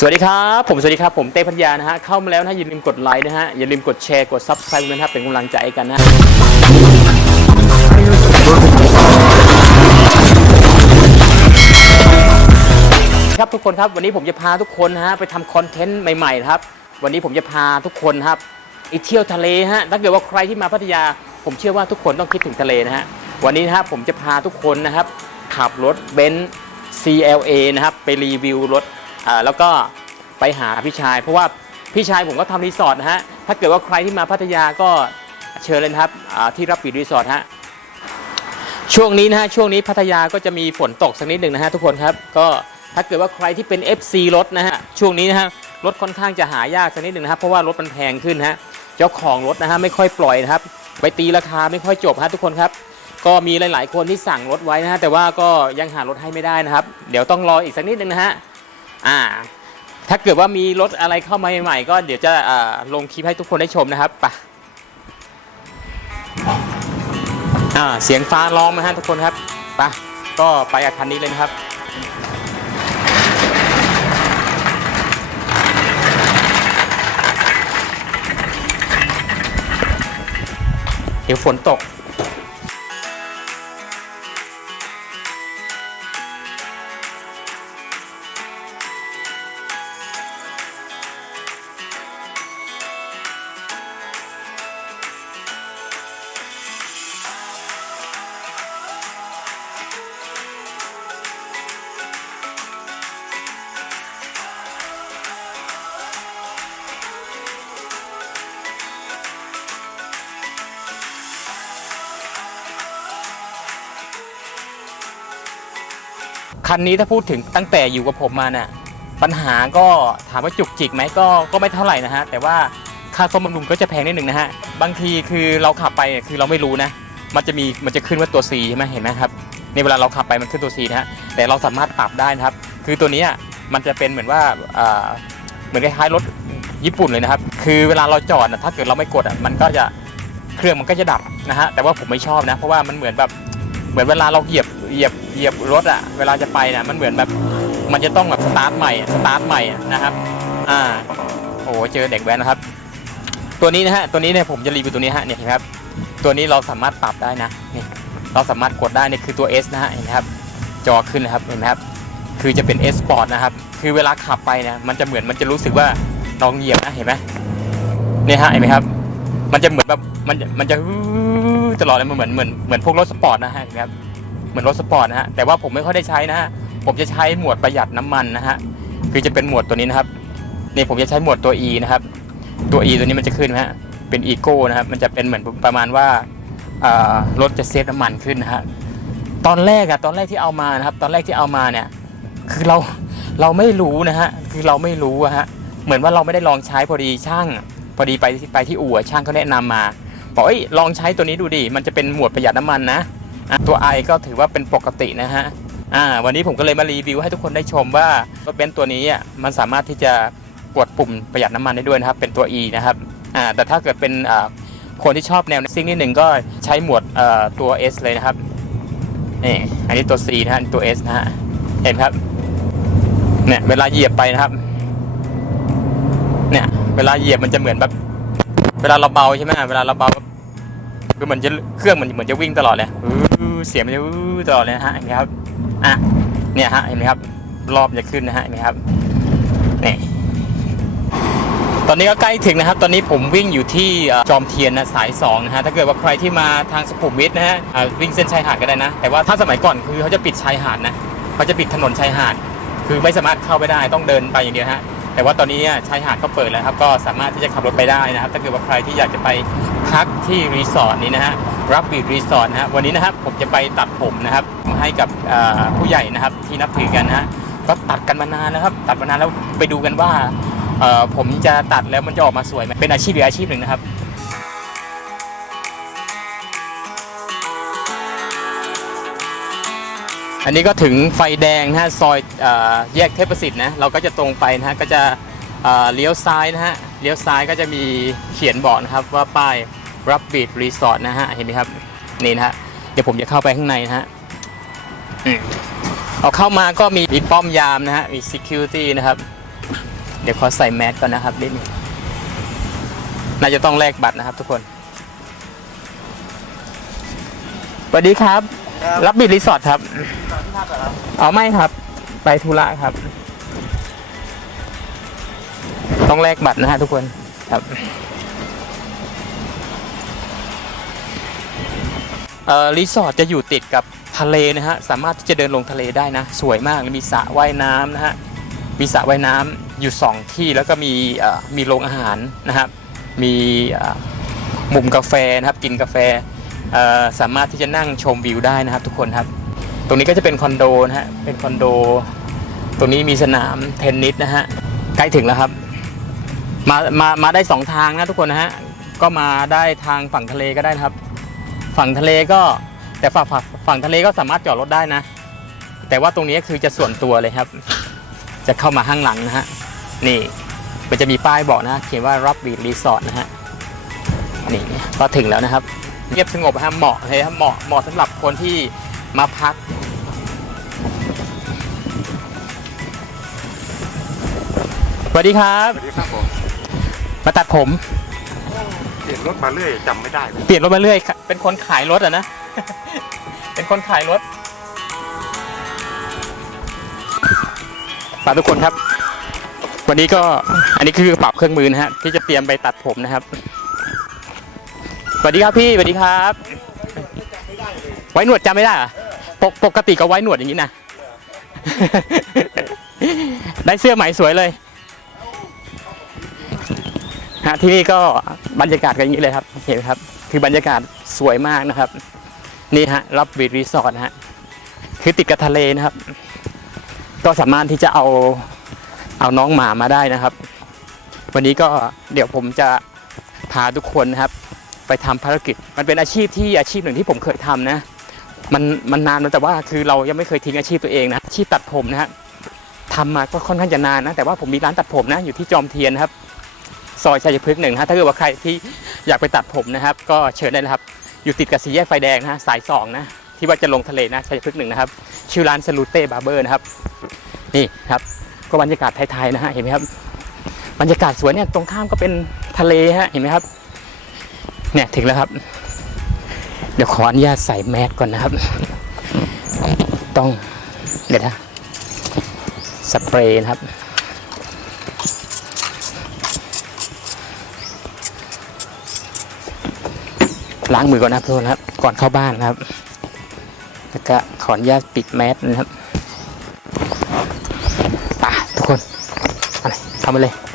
สวัสดีครับ ผมสวัสดีครับ ผมเต้พัญญานะฮะ เข้ามาแล้วนะฮะ อย่าลืมกดไลค์นะฮะ อย่าลืมกดแชร์กดซับสไครต์นะครับ เป็นกำลังใจกันนะครับทุกคนครับ วันนี้ผมจะพาทุกคนนะฮะ ไปทำคอนเทนต์ใหม่ๆนะครับ วันนี้ผมจะพาทุกคนครับไปเที่ยวทะเลฮะ ถ้าเกิดว่าใครที่มาพัทยา ผมเชื่อว่าทุกคนต้องคิดถึงทะเลนะฮะ วันนี้นะครับผมจะพาทุกคนนะครับ ขับรถเบนซ์ CLA นะครับ ไปรีวิวรถ อ่าแล้วก็ไปหาพี่ชาย เพราะว่าพี่ชายผมก็ทำรีสอร์ทนะฮะถ้าเกิดว่าใครที่มาพัทยาก็เชิญเลยนะครับอ่าที่รับปิดรีสอร์ทฮะช่วงนี้นะฮะช่วงนี้พัทยาก็จะมีฝนตกสักนิดหนึ่งนะฮะทุกคนครับก็ถ้าเกิดว่าใครที่เป็น FC รถนะฮะช่วงนี้นะฮะรถค่อนข้างจะหายากสักนิดหนึ่งนะครับเพราะว่ารถมันแพงขึ้นฮะเจ้าของรถนะฮะไม่ค่อยปล่อยนะครับไปตีราคาไม่ค่อยจบฮะทุกคนครับ ก็มีหลาย ๆ คนที่สั่งรถไว้นะฮะแต่ว่าก็ยังหารถให้ไม่ได้นะครับ เดี๋ยวต้องรออีกสักนิดหนึ่งนะฮะ อ่า ถ้าเกิดว่ามีรถอะไรเข้ามาใหม่ๆ ก็เดี๋ยวจะลงคลิปให้ทุกคนได้ชมนะครับปอ่าเสียงฟ้าร้องนะฮะทุกคนครับไปก็ไปอาคันนี้เลยนะครับเดี๋ยวฝนตก คันนี้ถ้าพูดถึงตั้งแต่อยู่กับผมมาเนี่ยปัญหาก็ถามว่าจุกจิกไหมก็ก็ไม่เท่าไหร่นะฮะแต่ว่าค่าซ่อมบำรุงก็จะแพงนิดหนึ่งนะฮะบางทีคือเราขับไปเนี่ยคือเราไม่รู้นะ มันจะมีมันจะขึ้นว่าตัว C ใช่ไหมเห็นไหมครับในเวลาเราขับไปมันขึ้นตัว C นะฮะแต่เราสามารถปรับได้นะครับ คือตัวนี้มันจะเป็นเหมือนว่าอ่าเหมือนคล้ายๆรถญี่ปุ่นเลยนะครับ คือเวลาเราจอดนะถ้าเกิดเราไม่กดอะมันก็จะเครื่องมันก็จะดับนะฮะแต่ว่าผมไม่ชอบนะ เพราะว่ามันเหมือนแบบ เหมือนเวลาเราเหยียบเหยียบเหยียบรถอะเวลาจะไปเนี่ยมันเหมือนแบบมันจะต้องแบบสตาร์ทใหม่สตาร์ทใหม่นะครับ อ่าโอ้โหเจอเด็กแว้นนะครับ ตัวนี้นะฮะตัวนี้เนี่ยผมจะรีวิวตัวนี้ฮะเนี่ยครับ ตัวนี้เราสามารถปรับได้นะนี่เราสามารถกดได้นี่คือตัว S นะฮะเห็นไหมครับจอขึ้นนะครับเห็นไหมครับคือจะเป็น S Sport นะครับ คือเวลาขับไปเนี่ยมันจะเหมือนมันจะรู้สึกว่าลองเหยียบนะเห็นไหมเนี่ยฮะเห็นไหมครับ มันจะเหมือนแบบมันมันจะตลอดเลยมันเหมือนเหมือนเหมือนพวกรถสปอร์ตนะฮะครับเหมือนรถสปอร์ตนะฮะแต่ว่าผมไม่ค่อยได้ใช้นะฮะผมจะใช้หมวดประหยัดน้ำมันนะฮะคือจะเป็นหมวดตัวนี้นะครับนี่ผมจะใช้หมวดตัว E นะครับ ตัว E ตัวนี้มันจะขึ้นนะฮะเป็น Eco นะครับมันจะเป็นเหมือนประมาณว่าอ่ารถจะเซฟน้ำมันขึ้นนะฮะตอนแรกอะตอนแรกที่เอามานะครับ ตอนแรกที่เอามาเนี่ย คือเราเราไม่รู้นะฮะคือเราไม่รู้อะฮะเหมือนว่าเราไม่ได้ลองใช้พอดีช่าง พอดีไปไปที่อู่ช่างเขาแนะนำมาบอกเอ้ยลองใช้ตัวนี้ดูดิมันจะเป็นหมวดประหยัดน้ำมันนะตัว i ก็ถือว่าเป็นปกตินะฮะอ่าวันนี้ผมก็เลยมารีวิวให้ทุกคนได้ชมว่ารถเบนซ์ตัวนี้มันสามารถที่จะกดปุ่มประหยัดน้ำมันได้ด้วยนะครับ เป็นตัว e นะครับอ่าแต่ถ้าเกิดเป็นคนที่ชอบแนวซิ่งนิดหนึ่งก็ใช้หมวดตัว S เลยนะครับนี่อันนี้ตัว C นะฮะตัว S นะฮะเห็นครับเนี่ยเวลาเหยียบไปนะครับ เวลาเหยียบมันจะเหมือนแบบ เวลาเราเบาใช่ไหมเวลาเราเบาคือมันจะเครื่องมันเหมือนจะวิ่งตลอดเลยเสียงมันจะตลอดเลยฮะเห็นไหมครับอะเนี่ยฮะเห็นไหมครับ รอบจะขึ้นนะฮะเห็นไหมครับเนี่ยตอนนี้ก็ใกล้ถึงนะครับ ตอนนี้ผมวิ่งอยู่ที่จอมเทียนนะสาย2นะฮะ ถ้าเกิดว่าใครที่มาทางสุขุมวิทนะฮะวิ่งเส้นชายหาดก็ได้นะ แต่ว่าถ้าสมัยก่อนคือเขาจะปิดชายหาดนะเขาจะปิดถนนชายหาด คือไม่สามารถเข้าไปได้ต้องเดินไปอย่างเดียวฮะ แต่ว่าตอนนี้เนี่ยชายหาดเขาเปิดแล้วครับก็สามารถที่จะขับรถไปได้นะครับ ถ้าเกิดว่าใครที่อยากจะไปพักที่รีสอร์ทนี้นะฮะรับบีรีสอร์ทนะฮะวันนี้นะครับผมจะไปตัดผมนะครับให้กับผู้ใหญ่นะครับที่นับถือกันนะฮะก็ตัดกันมานานแล้วครับตัดมานานแล้วไปดูกันว่าผมจะตัดแล้วมันจะออกมาสวยไหมเป็นอาชีพหรืออาชีพหนึ่งนะครับ อันนี้ก็ถึงไฟแดงนะฮะซอยอแยกเทพประสิทธิ์นะเราก็จะตรงไปนะฮะก็จะเเลี้ยวซ้ายนะฮะเลี้ยวซ้ายก็จะมีเขียนบอกนะครับว่าป้ายรับบีดรีสอร์ทนะฮะเห็นไหมครับนี่นะฮะเดี๋ยวผมจะเข้าไปข้างในนะฮะเอาเข้ามาก็มีมีป้อมยามนะฮะมี security นะครับ เดี๋ยวขอใส่แมสก่อนนะครับนิดนึงน่าจะต้องแลกบัตรนะครับทุกคนสวัสดีครับ รับบิดรีสอร์ทครับเอาไม่ครับ ไปธุระครับ ต้องแลกบัตรนะฮะทุกคนครับเอ่อรีสอร์ทจะอยู่ติดกับทะเลนะฮะ สามารถที่จะเดินลงทะเลได้นะ สวยมาก มีสระว่ายน้ำนะฮะ มีสระว่ายน้ำอยู่ 2 ที่ แล้วก็มีเอ่อมีโรงอาหารนะครับ มีเอ่อมุมกาแฟนะครับ กินกาแฟเอ่อ สามารถที่จะนั่งชมวิวได้นะครับ ทุกคนครับ ตรงนี้ก็จะเป็นคอนโดนะฮะเป็นคอนโด ตรงนี้มีสนามเทนนิสนะฮะใกล้ถึงแล้วครับ มามามาได้สองทางนะทุกคนนะฮะก็มาได้ทางฝั่งทะเลก็ได้นะครับ ฝั่งทะเลก็แต่ฝั่งฝั่งฝั่งทะเลก็สามารถจอดรถได้นะ แต่ว่าตรงนี้คือจะส่วนตัวเลยครับ จะเข้ามาข้างหลังนะฮะนี่มันจะมีป้ายบอกนะ เขียนว่ารับบีรีสอร์ทนะฮะนี่ก็ถึงแล้วนะครับ เงียบสงบฮะเหมาะเลยครับเหมาะเหมาะสำหรับคนที่มาพัก สวัสดีครับ สวัสดีครับผมมาตัดผม เปลี่ยนรถมาเรื่อยจำไม่ได้เลยเปลี่ยนรถมาเรื่อยครับเป็นคนขายรถอะนะ เป็นคนขายรถฝากทุกคนครับ วันนี้ก็อันนี้คือปรับเครื่องมือนะฮะที่จะเตรียมไปตัดผมนะครับส วัสดีครับพี่สวัสดีครับ ไว้หนวดจำไม่ได้เหรอปกปกติก็ไว้หนวดอย่างนี้นะ ได้เสื้อใหม่สวยเลยฮะที่นี่ก็บรรยากาศกันอย่างนี้เลยครับเห็นครับ คือบรรยากาศสวยมากนะครับ นี่ฮะรับบีรีสอร์ทฮะคือติดกับทะเลนะครับ ก็สามารถที่จะเอาเอาน้องหมามาได้นะครับ วันนี้ก็เดี๋ยวผมจะพาทุกคนนะครับ ไปทำภารกิจ มันเป็นอาชีพที่อาชีพหนึ่งที่ผมเคยทำนะ มันมันนานแล้วแต่ว่าคือเรายังไม่เคยทิ้งอาชีพตัวเองนะอาชีพตัดผมนะฮะทำมาก็ค่อนข้างจะนานนะ แต่ว่าผมมีร้านตัดผมนะอยู่ที่จอมเทียนครับ ซอยชัยพฤกษ์หนึ่งฮะถ้าเกิดว่าใครที่อยากไปตัดผมนะครับ ก็เชิญได้นะครับ อยู่ติดกับสีแยกไฟแดงนะฮะสายสองนะที่ว่าจะลงทะเลนะชัยพฤกษ์หนึ่งนะครับ ชื่อร้านสลูเต้บาร์เบอร์นะครับ นี่ครับ ก็บรรยากาศไทยๆนะฮะเห็นไหมครับบรรยากาศสวยเนี่ยตรงข้ามก็เป็นทะเลฮะเห็นไหมครับ เนี่ยถึงแล้วครับ เดี๋ยวขออนุญาตใส่แมสก่อนนะครับ ต้องเดี๋ยวนะสเปรย์นะครับ ล้างมือก่อนนะครับทุกคนครับ ก่อนเข้าบ้านนะครับ แล้วก็ขออนุญาตปิดแมสนะครับไป่ะทุกคนอะไรเข้ามาเลย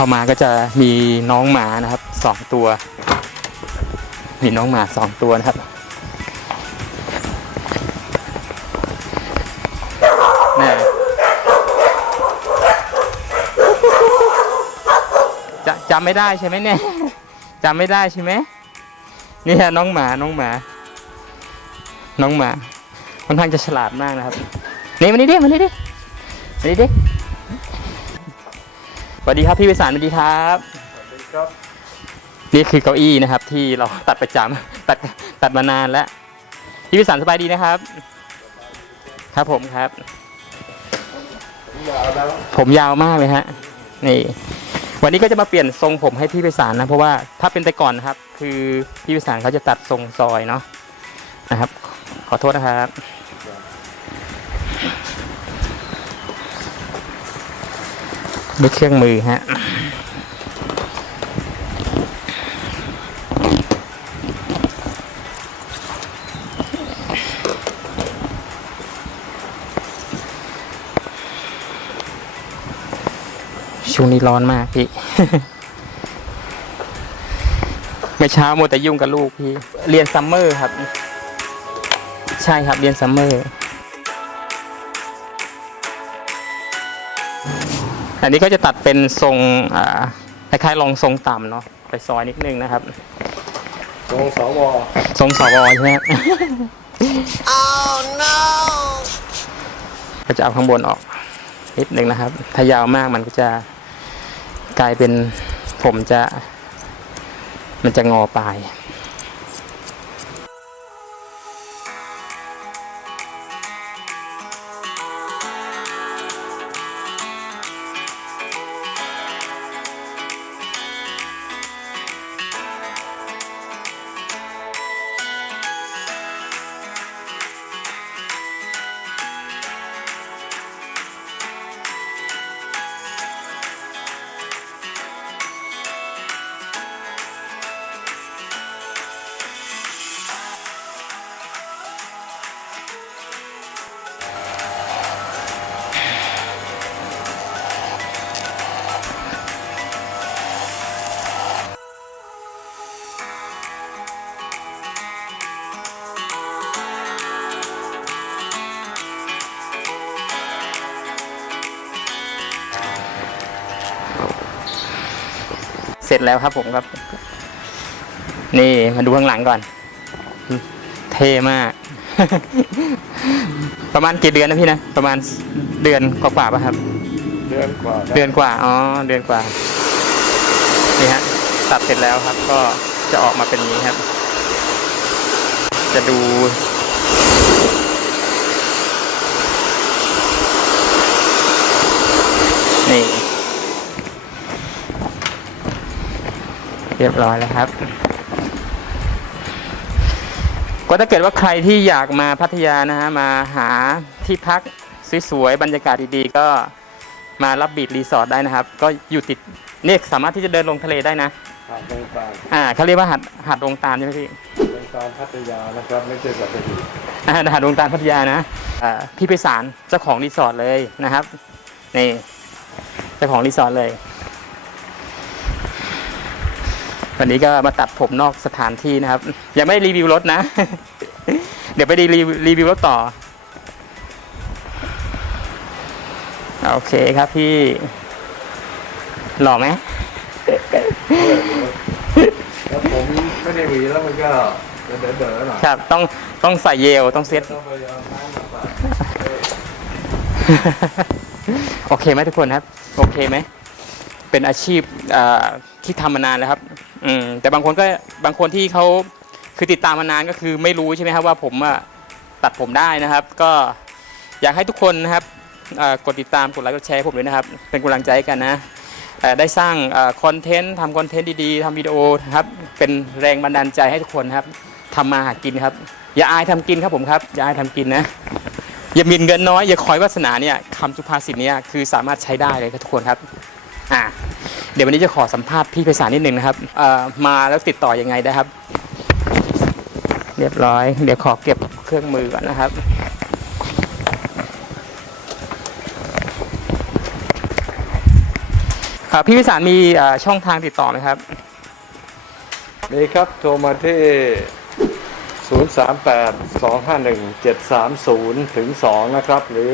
เข้ามาก็จะมีน้องหมานะครับสองตัว มีน้องหมาสองตัวนะครับแน่จะจำไม่ได้ใช่ไหมเนี่ยจำไม่ได้ใช่ไหมนี่ฮะน้องหมาน้องหมา น้องหมาค่อนข้างจะฉลาดมากนะครับนี่มานี่ดิมานี่ดิมานี่ดิ วัสดีครับพี่วิสารสวัสดีครับครับ นี่คือเก้าอี้นะครับ ที่เราตัดประจำตัดตัดมานานแล้วพี่วิสารสบายดีนะครับ ครับผมครับยาวแล้วผมยาวมากเลยฮะนี่ วันนี้ก็จะมาเปลี่ยนทรงผมให้พี่ไพศาลนะเพราะว่าถ้าเป็นแต่ก่อนนะครับ คือพี่ไพศาลเขาจะตัดทรงซอยเนาะนะครับ ขอโทษนะครับ ด้วยเครื่องมือฮะช่วงนี้ร้อนมากพี่ เมื่อเช้าโมแต่ยุ่งกับลูกพี่ เรียนซัมเมอร์ครับ ใช่ครับเรียนซัมเมอร์ อันนี้ก็จะตัดเป็นทรงอ่าคล้ายๆรองทรงต่ำเนาะไปซอยนิดนึงนะครับตรงสวทรงสวใช่ไหม Oh no! ก็จะเอาข้างบนออก นิดนึงนะครับ ถ้ายาวมากมันก็จะกลายเป็นผมจะ มันจะงอปลาย เสร็จแล้วครับผมครับ นี่มาดูข้างหลังก่อน เท่มาก ประมาณกี่เดือนนะพี่นะ ประมาณเดือนกว่าๆป่ะครับ เดือนกว่านะเดือนกว่า อ๋อ เดือนกว่า นี่ฮะ ตัดเสร็จแล้วครับ ก็จะออกมาเป็นอย่างนี้ครับ จะดู นี่ เรียบร้อยแล้วครับ ก็ถ้าเกิดว่าใครที่อยากมาพัทยานะฮะมาหาที่พักสวยๆบรรยากาศดีๆก็มารับบีดรีสอร์ทได้นะครับ ก็อยู่ติดเนี่ยสามารถที่จะเดินลงทะเลได้นะหาดตรงกลางอ่าเขาเรียกว่าหาดหาดดงตาลใช่ไหมพี่ตรงกลางพัทยานะครับไม่ใช่สัตหีบอ่าหาดดงตาลพัทยานะอ่าพี่ไพศาลเจ้าของรีสอร์ทเลยนะครับนี่เจ้าของรีสอร์ทเลย วันนี้ก็มาตัดผมนอกสถานที่นะครับ ยังไม่ได้รีวิวรถนะ เดี๋ยวไปรีวิวรีวิวรถต่อ โอเคครับพี่หล่อไหมแล้วผมไม่ได้หวีแล้วมันก็เด๋อเด๋อๆหน่อยครับ ต้องต้องใส่เยลต้องเซ็ตต้องไปเอาน้ำมาปาดโอเคไหมทุกคนครับ โอเคไหมเป็นอาชีพเอ่อที่ทำมานานแล้วครับ อืมแต่บางคนก็บางคนที่เขาคือติดตามมานานก็คือไม่รู้ใช่ไหมครับว่าผมอะตัดผมได้นะครับ ก็อยากให้ทุกคนนะครับกดติดตามกดไลค์กดแชร์ผมด้วยนะครับ เป็นกำลังใจกันนะได้สร้างคอนเทนต์ทำคอนเทนต์ดีๆทำวิดีโอครับเป็นแรงบันดาลใจให้ทุกคนครับทำมาหากินครับ อย่าอายทำกินครับผมครับอย่าอายทำกินนะอย่าหมินเงินน้อยอย่าคอยวาสนาเนี่ยคำสุภาษิตเนี่ยคือสามารถใช้ได้เลยครับทุกคนครับอ่า เดี๋ยววันนี้จะขอสัมภาษณ์พี่ไพศาลนิดนึงนะครับมาแล้วติดต่อยังไงได้ครับ เรียบร้อย เดี๋ยวขอเก็บเครื่องมือก่อนนะครับพี่ไพศาลมีช่องทางติดต่อไหมครับนี่ครับ โทรมาที่ 038 251 730 ถึง 2 นะครับ หรือ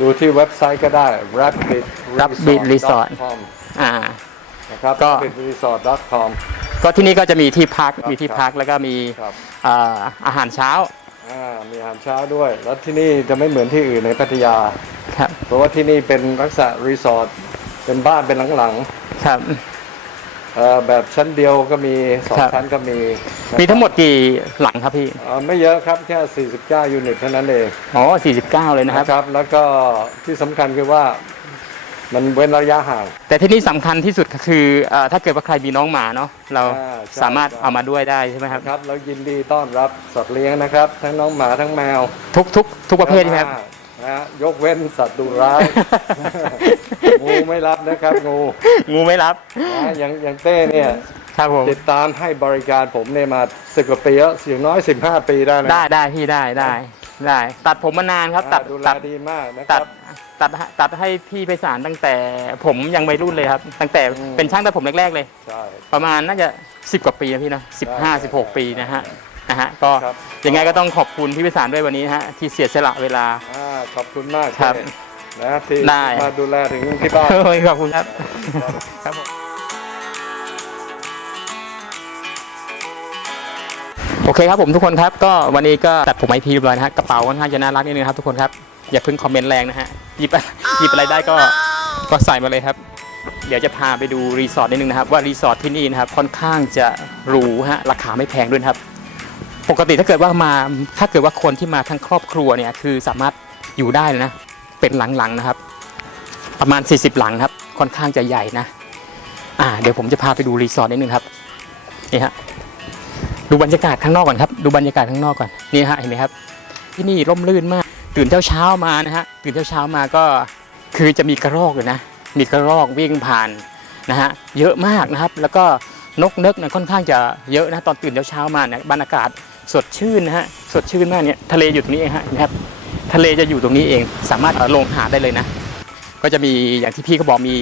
ดูที่เว็บไซต์ก็ได้ rapid Rapid Resort com อ่า นะครับก็ rapid resort com ก็ที่นี่ก็จะมีที่พักครับมีที่พักแล้วก็มีครับเอ่ออาหารเช้าอ่ามีอาหารเช้าด้วย แล้วที่นี่จะไม่เหมือนที่อื่นในพัทยา ครับเพราะว่าที่นี่เป็นลักษณะรีสอร์ท เป็นบ้านเป็นหลังครับๆเอ่อแบบชั้นเดียวก็มีสองครับชั้นก็มีนะครับมีทั้งหมดกี่หลังครับพี่เอ่อไม่เยอะครับแค่ 49 ยูนิตเท่านั้นเองอ๋อ49 เลยนะครับ นะครับ แล้วก็ที่สำคัญคือว่า มันเว้นระยะห่าง แต่ที่นี่สำคัญที่สุดก็คือเอ่อถ้าเกิดว่าใครมีน้องหมาเนาะเราอ่าใช่ สามารถใช่เอามาด้วยได้ใช่ไหมครับครับแล้วยินดีต้อนรับสัตว์เลี้ยงนะครับ ทั้งน้องหมาทั้งแมวทุกทุกทุกประเภทใช่ไหมครับ นะฮะยกเว้นสัตว์ดุร้าย งูไม่รับนะครับงูงูไม่รับนะอย่างอย่างเต้เนี่ยครับผมติดตามให้บริการผมเนี่ยมาสิบกว่าปีแล้วอย่างน้อย 15 ปีได้นะได้ได้พี่ได้ได้ ได้ตัดผมมานานครับ ตัดอ่าดูแลตัดดีมากนะคตัรัดบ ตัดตัดให้พี่ไปสารตั้งแต่ผมยังวัยรุ่นเลยครับ ตั้งแต่อืม เป็นช่างตัดผมแรกๆเลย ใช่ ประมาณน่าจะ 10 กว่าปีนะพี่นะใช่ใช่15 16ปีนะฮะนะฮะก็ครับ ยังไงก็ต้องขอบคุณพี่ไปสารด้วยวันนี้นะฮะที่เสียสละเวลา อ่าขอบคุณมากครับเต้นะที่ได้ มาดูแลถึงที่บ้าน โอ้ยขอบคุณครับ ครับผม โอเคครับผมทุกคนครับก็วันนี้ก็ตัดผมไอพีเรียบร้อยนะฮะกระเป๋าค่อนข้างจะน่ารักนิดนึงครับทุกคนครับอย่าเพิ่งคอมเมนต์แรงนะฮะหยิบหยิบอะไรได้ก็ก็ใส่มาเลยครับ เดี๋ยวจะพาไปดูรีสอร์ทนิดนึงนะครับว่ารีสอร์ทที่นี่นะครับค่อนข้างจะหรูฮะราคาไม่แพงด้วยนะครับปกติถ้าเกิดว่ามาถ้าเกิดว่าคนที่มาทั้งครอบครัวเนี่ยคือสามารถอยู่ได้เลยนะ เป็นหลังๆนะครับ ประมาณ 40 หลังครับ ค่อนข้างจะใหญ่นะ อ่า เดี๋ยวผมจะพาไปดูรีสอร์ทนิดนึงครับนี่ฮะ ดูบรรยากาศข้างนอกก่อนครับ ดูบรรยากาศข้างนอกก่อนนี่ฮะเห็นไหมครับ ที่นี่ร่มรื่นมาก ตื่นเช้าเช้ามานะฮะตื่นเช้าเช้ามาก็คือจะมีกระรอกเลยนะ มีกระรอกวิ่งผ่านนะฮะเยอะมากนะครับ แล้วก็นกเนกเนี่ยค่อนข้างจะเยอะนะตอนตื่นเช้าเช้ามาเนี่ยบรรยากาศสดชื่นนะฮะสดชื่นมากเนี่ยทะเลอยู่ตรงนี้เองฮะนะครับ ทะเลจะอยู่ตรงนี้เองสามารถลงหาดได้เลยนะ ก็จะมีอย่างที่พี่เขาบอกมี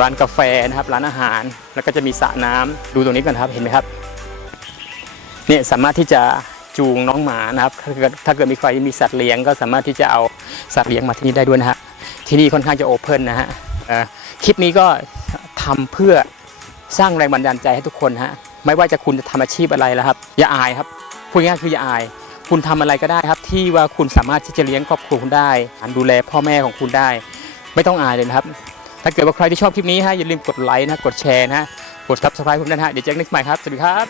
ร้านกาแฟนะครับร้านอาหารแล้วก็จะมีสระน้ำดูตรงนี้กันครับเห็นไหมครับ เนี่ยสามารถที่จะจูงน้องหมานะครับถ้าเกิดถ้าเกิดมีใครมีสัตว์เลี้ยงก็สามารถที่จะเอาสัตว์เลี้ยงมาที่นี่ได้ด้วยนะฮะที่นี่ค่อนข้างจะโอเพ่นนะฮะคลิปนี้ก็ทำเพื่อสร้างแรงบันดาลใจให้ทุกคนฮะไม่ว่าจะคุณจะทำอาชีพอะไรแล้วครับ อย่าอายครับพูดง่ายคืออย่าอาย คุณทำอะไรก็ได้ครับ ที่ว่าคุณสามารถที่จะเลี้ยงครอบครัวคุณได้ดูแลพ่อแม่ของคุณได้ ไม่ต้องอายเลยนะครับ ถ้าเกิดว่าใครที่ชอบคลิปนี้ฮะอย่าลืมกดไลค์นะกดแชร์นะกด subscribe ผมด้วยนะฮะเดี๋ยวเจอกันใหม่ครับสวัสดีครับ